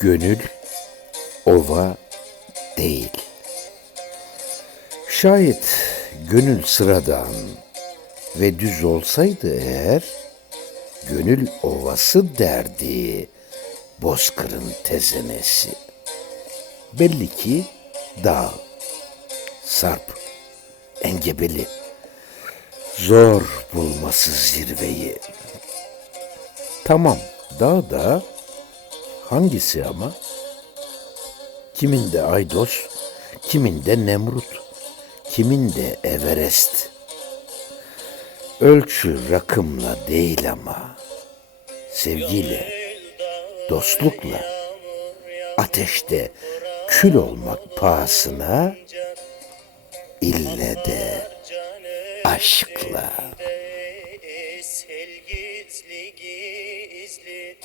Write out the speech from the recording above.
Gönül ova değil. Şayet gönül sıradan ve düz olsaydı eğer, gönül ovası derdi bozkırın tezenesi. Belli ki dağ, sarp, engebeli, zor bulması zirveyi. Tamam, dağ da Hangisi ama? Kiminde Aydos, kiminde Nemrut, kiminde Everest. Ölçü rakımla değil ama, sevgiyle, dostlukla, ateşte kül olmak pahasına, ille de aşkla. Gizli gizli